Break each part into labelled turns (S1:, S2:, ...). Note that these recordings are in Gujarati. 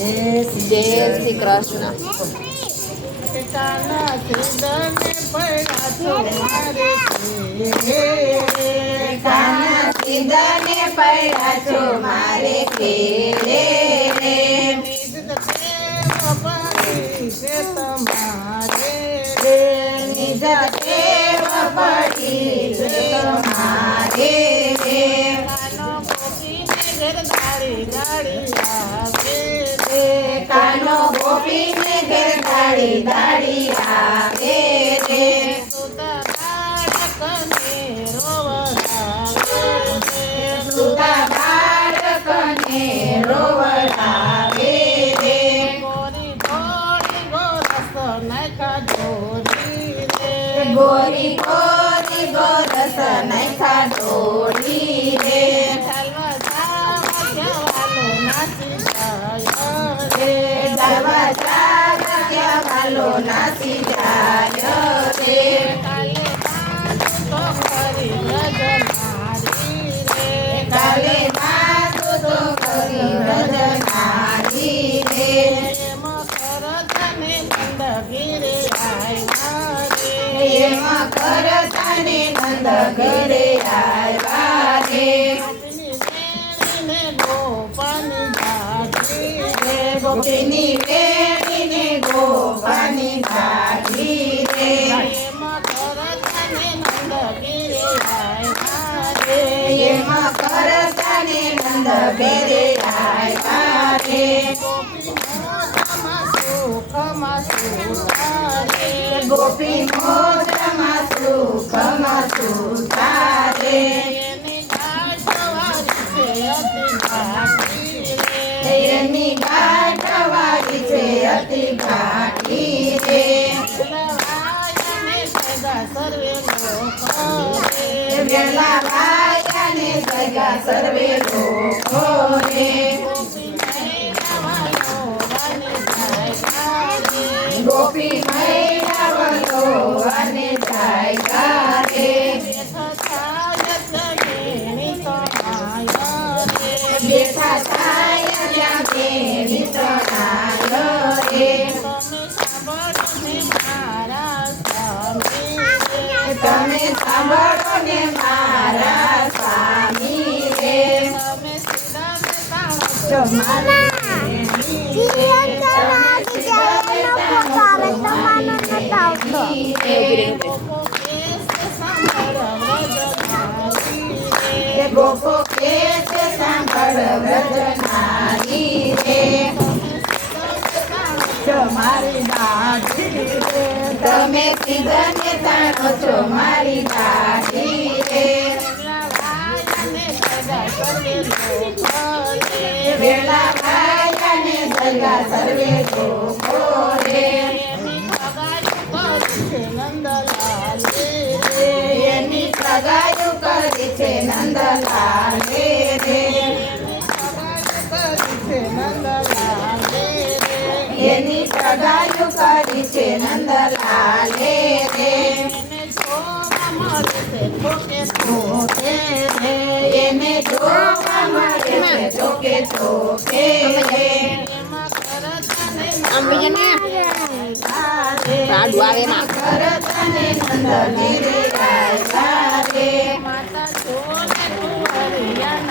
S1: જય શ્રી
S2: કૃષ્ણ
S1: કાના પડ્યા છો મારે પડી તમારે.
S2: નિજ દેવ પડી તમારે
S1: ગાડી ગાડી
S2: ગોપીને ઘેર દાડી દાડી આવે રે
S1: સુતા બાળકને રોવડાવે રે.
S2: સુતા બાળકને રોવડાવે રે
S1: ગોરી ગોરી ગોરસ નાખા ઢોરી રે.
S2: ગોરી ગોરી ગોરસ નખા ડોળી રે
S1: ચાલવા જાવા જવાનો નાચી જાય
S2: રે
S1: રે.
S2: ગાવા ચાલા વાલો નાસી જાય રે
S1: કાલે બાજુ તો કરી રજ મારી રે.
S2: કાલે નાચો તો કરી રજનારી રે
S1: એમ કરતને ગંદગીરે આવ્યા રે.
S2: ઘરે રે
S1: ગોપીની ગોપાની રે.
S2: નંદ ઘરે આવ્યા રે ગોપી મોજમાં સુખમાં સુતારે એની ગાંઠવાળી છે અતિ ભાટી રે સર્વે લોકો ગોપી અને જાયગા બેઠા થાય ત્યાં તેરી તણાયો રે તમે સાંભળો ગોપો કે સાંભળ વ્રજનારી રે
S1: મારી દાઢી
S2: તમે સીધને તાણો છો મારી દાઢી એની સગાયું કરી છે નંદલાલ રે એને જોવા મળે છે ચોકે ચોકે રે
S3: આમ બીજે ને રાડું આવે એમાં
S2: કરતને નંદની રે આવ્યા રે માતા જુઓ ને કુંવરિયા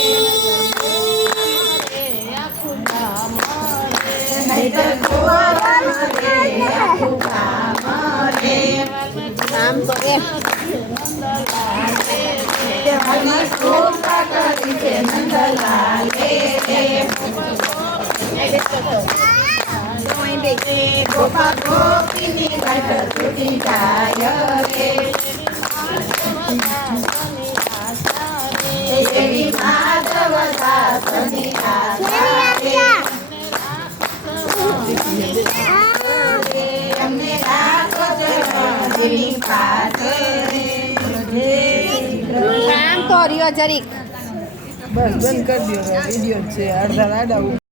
S2: Yeah. પાસે
S3: આમ તો રહ્યો જરીક.
S1: બસ બંધ કરી દો વીડિયો છે. અડધા લાડા